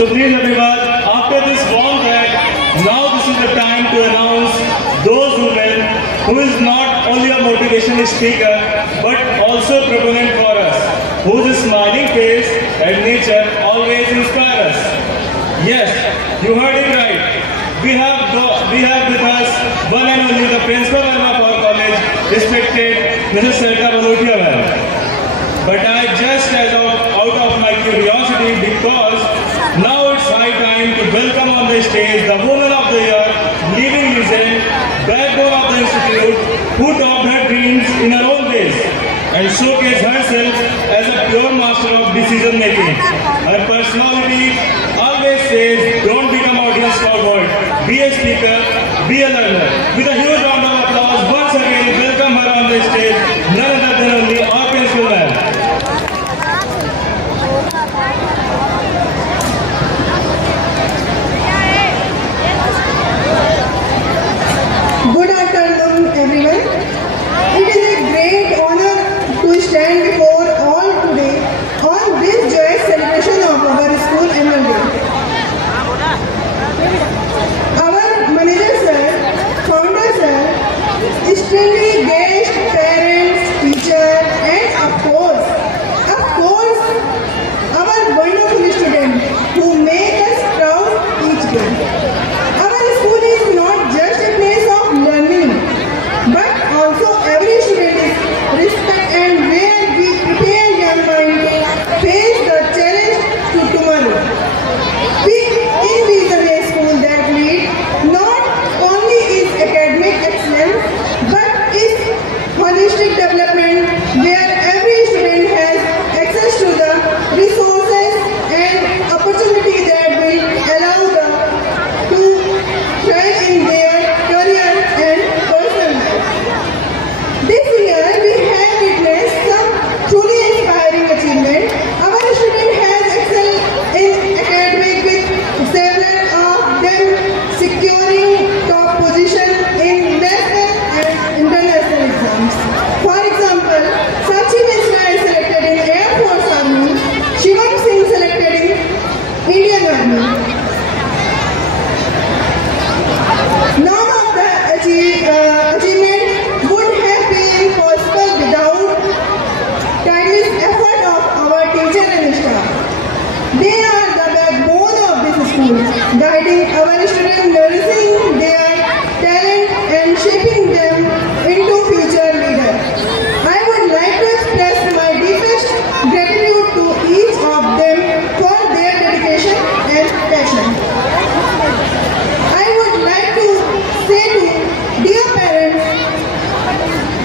So please everyone, after this warm track, now this is the time to announce those women who is not only a motivational speaker but also proponent for us, whose smiling face and nature always inspire us. Yes, you heard it right. We have with us one and only the principal of our college, respected Mrs. Sarita Balotia ma'am. But I just out of my curiosity, because now it's high time to welcome on the stage the woman of the year, living legend, backbone of the institute, who topped her dreams in her own ways and showcased herself as a pure master of decision making. Her personality always says, don't become audience forward, be a speaker, be a learner. With a huge round of applause, once again welcome her on the stage, none other than only our principal ma'am. Good afternoon, everyone. It is a great honor to stand before all today on this joyous celebration of our school annual day. Our manager sir, founder sir, extremely guests, parents, teachers, and of course, our wonderful students who make us proud each day. Our school is not just a place of learning, but also every student is respect and where we prepare young mind to face the challenge to tomorrow. We envision a school that leads not only its academic excellence, but its holistic development, where every student has access to the resources and opportunity that will allow them to thrive in their career and personal life. This year we have witnessed some truly inspiring achievements. Our student has excelled in academic with several of them securing top position in national and international exams. For example, Sachi Mishra is selected in Air Force Army, Shivam Singh selected in Indian Army. None of the achievement would have been possible without tireless effort of our teacher and staff. They are the backbone of this school, guiding our students, nourishing their talent and shaping them into future leaders. I would like to express my deepest gratitude to each of them for their dedication and passion. I would like to say to dear parents,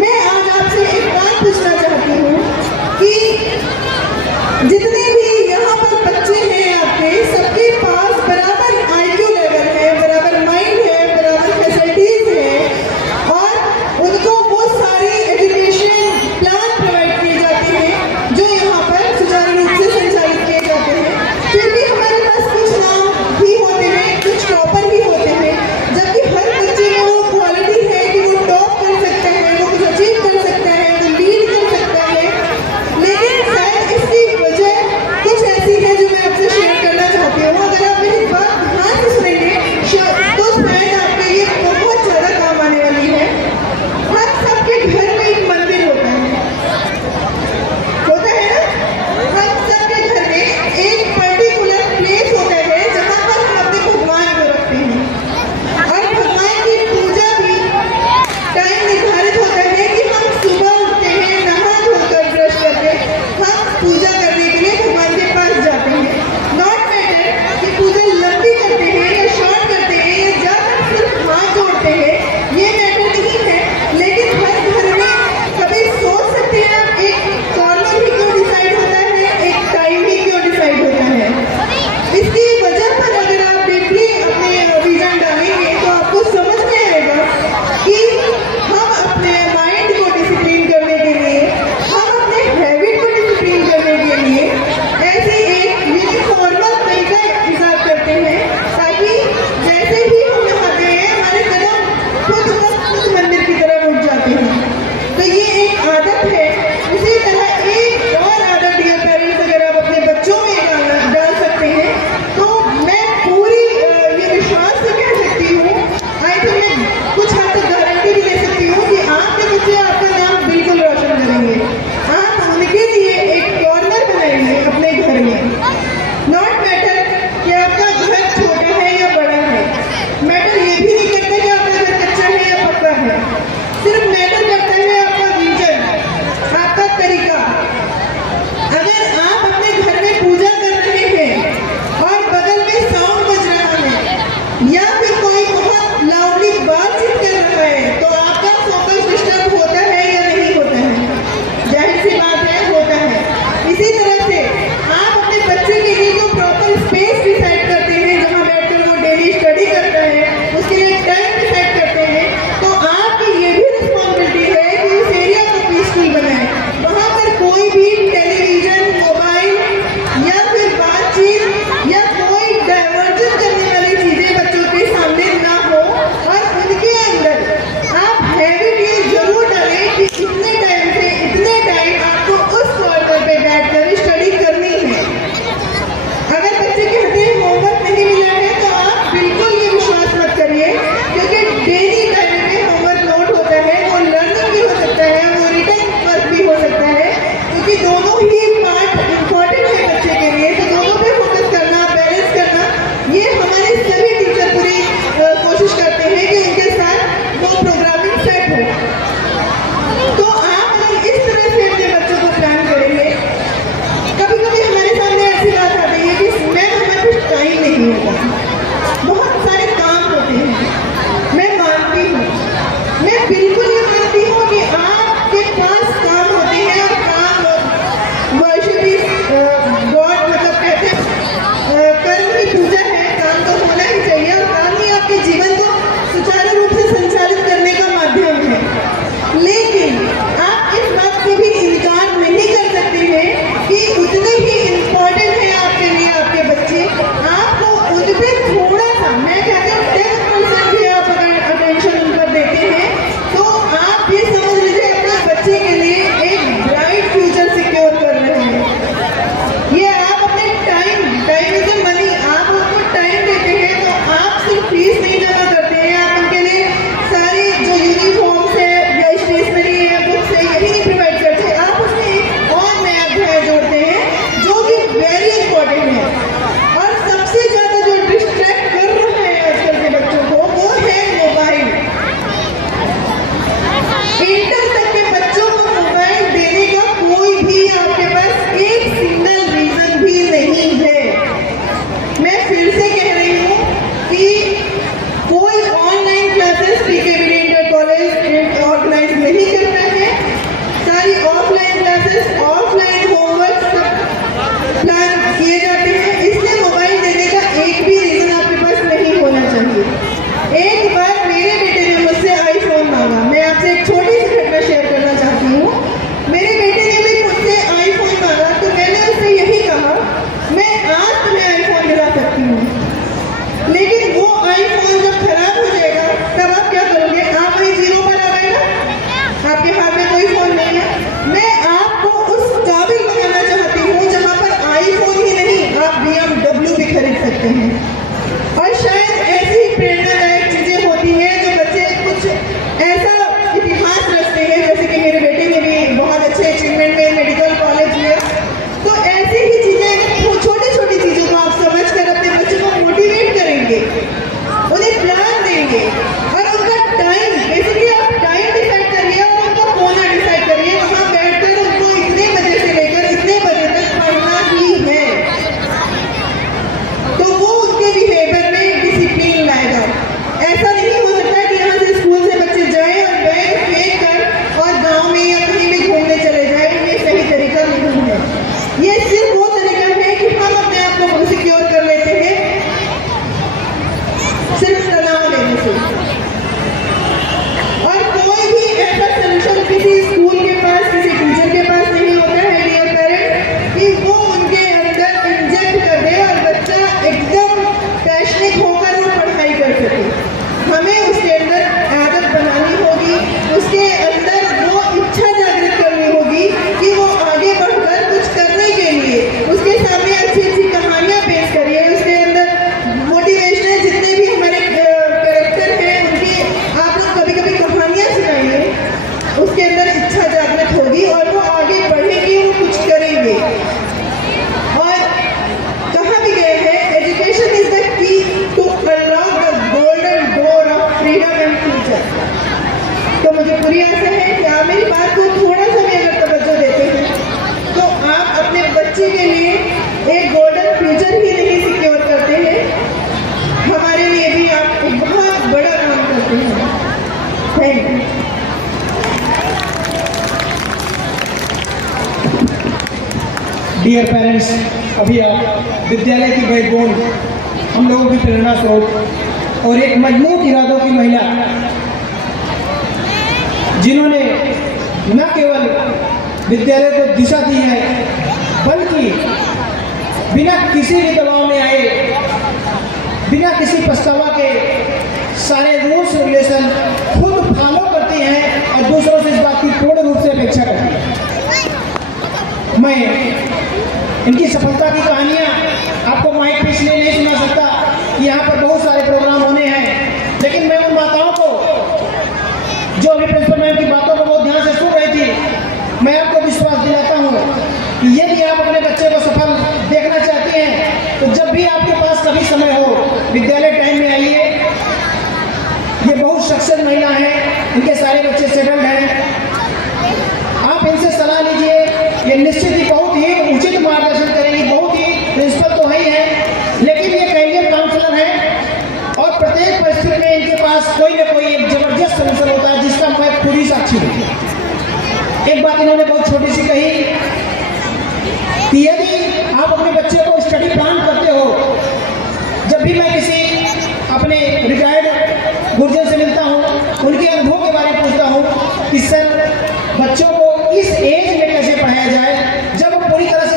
मैं आज आपसे एक बात पूछना चाहती हूँ कि जितने भी यहाँ पर बच्चे हैं आपके, सबके पास बराबर IQ लेवल करते हैं। और शायद ऐसी ही प्रेरणादायक चीजें होती हैं जो बच्चे कुछ ऐसा इतिहास रचते हैं, जैसे कि मेरे बेटे ने भी बहुत अच्छे अचीवमेंट में मेडिकल कॉलेज में। तो ऐसी ही चीजें, छोटी छोटी चीजों को आप समझ कर अपने बच्चों को मोटिवेट करेंगे, उन्हें प्लान देंगे और उनका टाइम, बेसिकली आप टाइम डिसाइड करिए और उनका कोना डिसाइड करिए, वहाँ बैठकर उनको इतने बजे से लेकर इतने बजे तक पढ़ना ही है। तो वो उनके बिहेवियर में एक डिसिप्लिन लाएगा। ऐसा नहीं हो सकता कि यहाँ से स्कूल से बच्चे जाएं और बैग फेंक कर और गांव में या कहीं भी घूमने चले जाएं। ये सही तरीका नहीं है। ये सिर्फ वो तरीका है कि हम अपने आप को सिक्योर कर लेते हैं सिर्फ तनाव लेने से। और कोई भी ऐसा सोल्यूशन किसी स्कूल के पास, किसी टीचर के पास नहीं होता है डियर पेरेंट्स, कि वो उनके अंदर इंजेक्ट कर दे और बच्चा एकदम पैशनेट होकर वो पढ़ाई कर सके। हमें उसके अंदर आदत बनानी होगी, उसके अंदर वो इच्छा जागृत करनी होगी कि वो आगे बढ़कर कुछ करने के लिए, उसके सामने अच्छी अच्छी कहानियां पेश करिए, उसके अंदर मोटिवेशनल जितने भी हमारे कैरेक्टर हैं उनकी आप लोग कभी कभी कहानियां सुनाइए। उसके अंदर इच्छा जागृत होगी और वो आगे बढ़ेंगे, वो कुछ करेंगे। और कहा भी गया है, education is the key to unlock the golden door of freedom and future. तो मुझे पूरी आशा है कि आप मेरी बात को थोड़ा सा भी अगर तवज्जो देते हैं तो आप अपने बच्चे के लिए एक गोल्डन फ्यूचर ही नहीं सिक्योर करते हैं, हमारे लिए भी आप एक बहुत बड़ा काम करते हैं। Thank you. डियर पेरेंट्स, अभी आप विद्यालय की बैकबोन, हम लोगों की प्रेरणा स्रोत और एक मजबूत इरादों की महिला, जिन्होंने न केवल विद्यालय को दिशा दी है बल्कि बिना किसी भी दबाव में आए, बिना किसी पछतावा के सारे रूल्स रेगुलेशन खुद फॉलो करती हैं और दूसरों से इस बात की पूर्ण रूप से अपेक्षा करती हैं। मैं इनकी सफलता की कहानियाँ आपको माइक पे इसलिए नहीं सुना सकता कि यहाँ पर बहुत सारे प्रोग्राम होने हैं, लेकिन मैं उन माताओं को जो अभी प्रिंसिपल मैम की बातों को बहुत ध्यान से सुन रही थी, मैं आपको विश्वास दिलाता हूँ कि यदि आप अपने बच्चे को सफल देखना चाहते हैं तो जब भी आपके पास कभी समय हो, विद्यालय टाइम में आइए। ये बहुत सक्सेस महिला हैं, इनके सारे बच्चे सेटल्ड हैं। आप इनसे सलाह लीजिए, ये निश्चित ही बहुत ही उचित मार्गदर्शन करेंगी। बहुत ही प्रिंसिपल तो है ही है, लेकिन ये करियर काउंसलर है और प्रत्येक परिस्थिति में इनके पास कोई ना कोई एक जबरदस्त सोल्यूशन होता है, जिसका मैं खुद ही साक्षी हूँ। एक बात इन्होंने बहुत छोटी सी कही कि यदि आप अपने बच्चे को स्टडी प्लान करते हो, जब भी मैं किसी अपने रिटायर्ड गुरुजन से मिलता हूँ, उनके अनुभव के बारे में पूछता हूँ कि सर बच्चों को इस एज में कैसे पढ़ाया जाए जब वो पूरी तरह से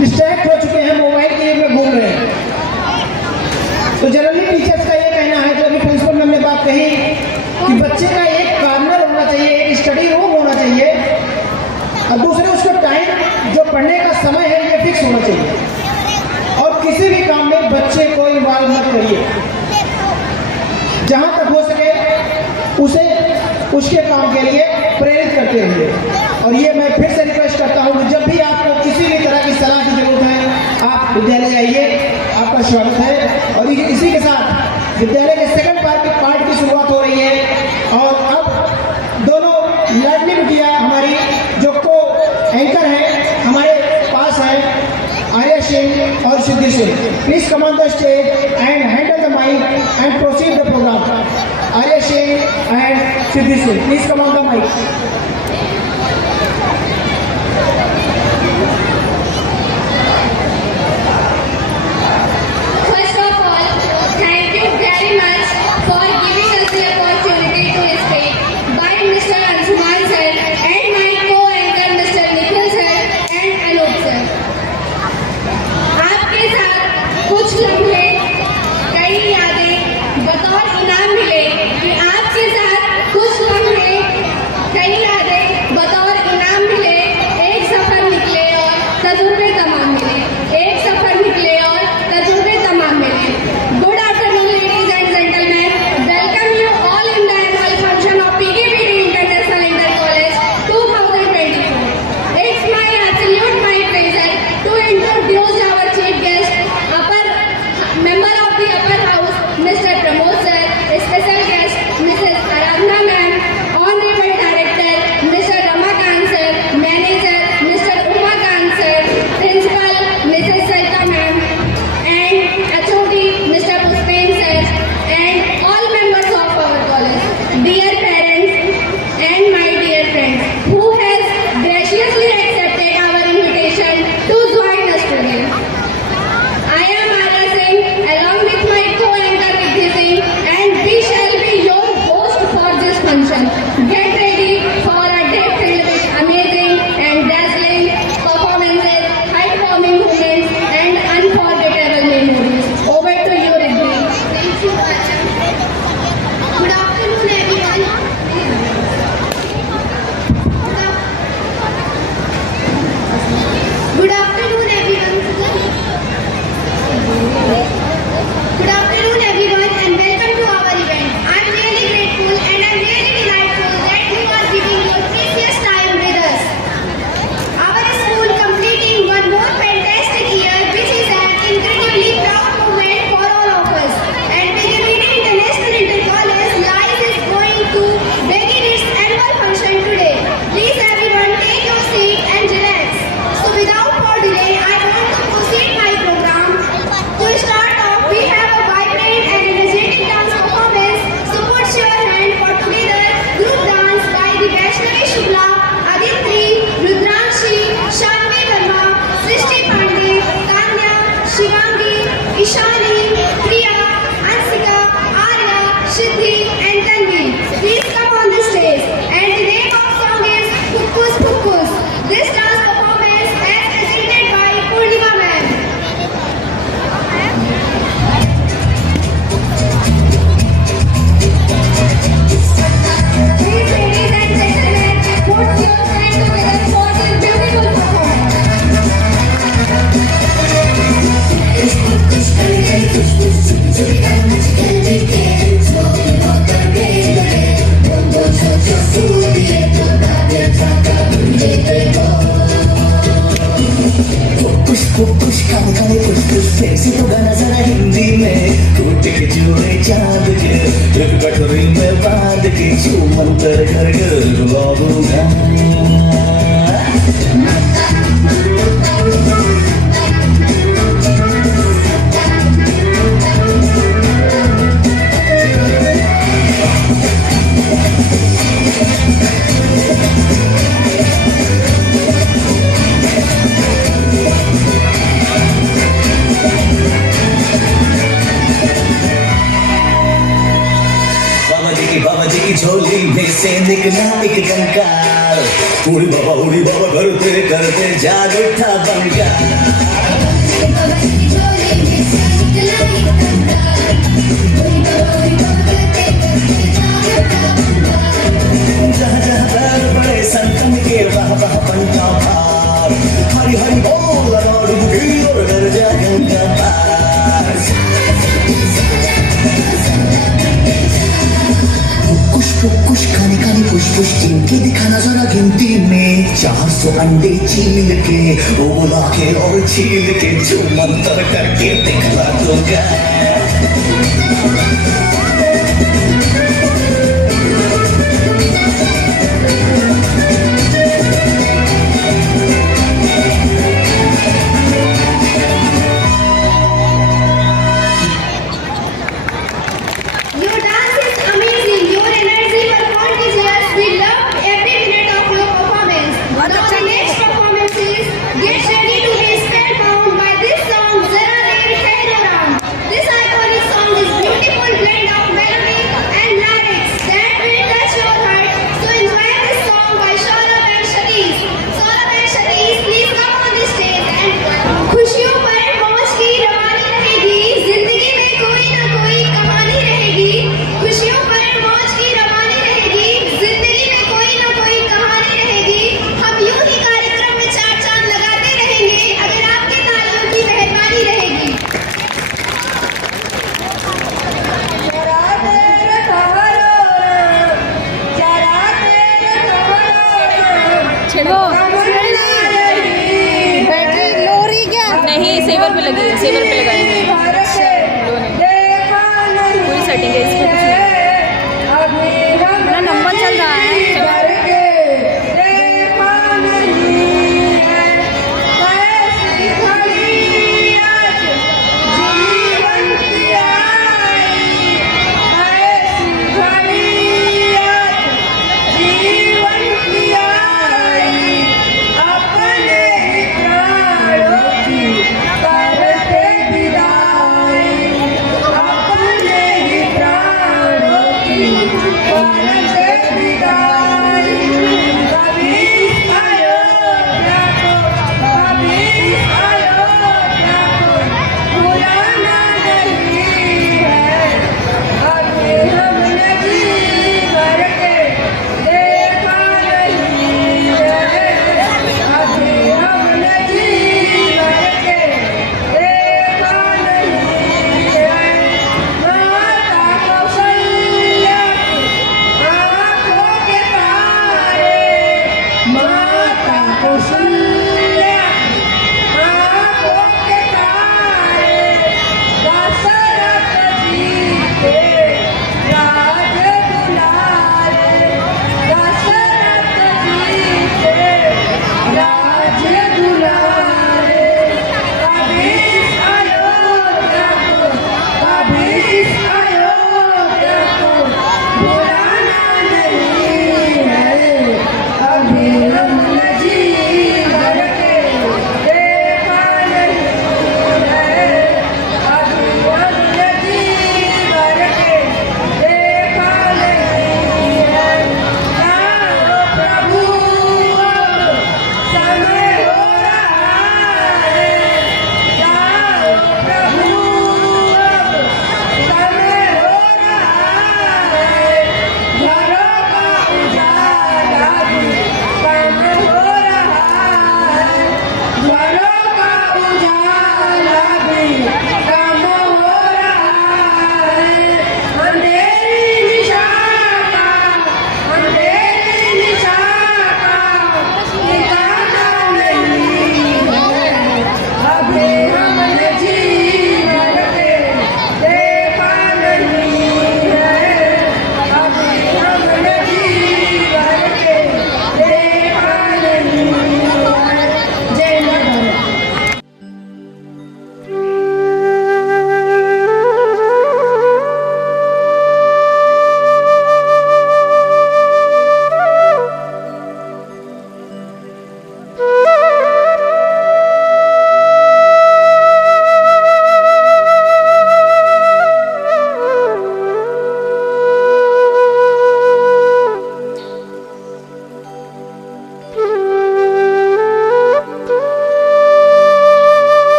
डिस्ट्रैक्ट हो चुके हैं, मोबाइल के में घूम रहे हैं। तो जनरली टीचर्स का ये कहना है, जो अभी प्रिंसिपल मैम ने बात कही कि बच्चे का एक कार्नर होना चाहिए, एक स्टडी रूम होना चाहिए और दूसरे उसका टाइम जो पढ़ने का समय है ये फिक्स होना चाहिए। और किसी भी काम में बच्चे को इन्वॉल्व मत करिए, जहाँ तक हो सके उसे उसके काम के लिए प्रेरित करते रहिए। और ये मैं फिर से रिक्वेस्ट करता हूँ कि जब भी आपको किसी भी तरह की सलाह की जरूरत है, आप विद्यालय आइए, आपका स्वागत है। और इसी के साथ विद्यालय के सेकंड पार्ट की शुरुआत हो रही है और अब दोनों लाडली बिटिया हमारी जो को एंकर हैं हमारे पास है, आर्या सिंह और Siddhi Singh. Please come on the stage and handle the mic and proceed the programme. Arya Singh and Siddhi Singh, please come on the mic. First of all, thank you very much for giving us the opportunity to speak by Mr. Anshuman sir and my co-anchor Mr. Nikhil sir and Alok sir. आपके साथ कुछ लम्हे, कई यादें बतौर इनाम मिले कि आपके साथ कुछ लम्हे, कई यादें Shivangi, Ishani, Priya, Ansika, Arya, Siddhi, and Tanvi. Please come on the stage. And the name of song is Pukkus Pukkus. This dance performance is presented by Purnima ma'am. Please, ladies and gentlemen, put your hands together for this beautiful performance. कुछ कुछ खाने खाने कुछ कुछ sexy तो गाना जरा हिंदी में टूट के जोड़े चांद के एक कटोरी में बांध के चूमन कर कर गुलाबूंगा बाबा जी की झोली में से निकला एक कंकाल उड़ी बाबा करते करते जाग उठा बंगाल जहाँ जहाँ पैर बड़े संतन के वाह वाह बनता भार हरी हरी बोल लगा डुबकी और डर जा गंगा पार कुछ खाने खाने कुछ जिनके दिखाना जरा गिनती में 400 अंडे छील के ओला के और छील के जो मंत्र करके दिखला दूंगा Your dance is amazing. Your energy was contagious. We loved every minute of your performance. Now the next performance is get ready to be spellbound by this song Zara Rain Hai Ram. This iconic song is beautiful blend of melody and lyrics that will touch your heart. So enjoy this song by Saurabh and Satish. Saurabh and Satish, please come on the stage and खुशियों पर मौज की रवानी रहेगी जिंदगी में कोई ना कोई कहानी रहेगी खुशियों पर मौज की रवानी रहेगी जिंदगी में कोई ना कोई कहानी रहेगी हम यूं ही कार्यक्रम में चार चांद लगाते रहेंगे अगर आपके तालियों की मेहरबानी रहेगी लोरी क्या नहीं सेवर पे लगी है सेवर पे लगाएंगे पूरी सेटिंग है इसमें कुछ नहीं। अपना नंबर चल रहा है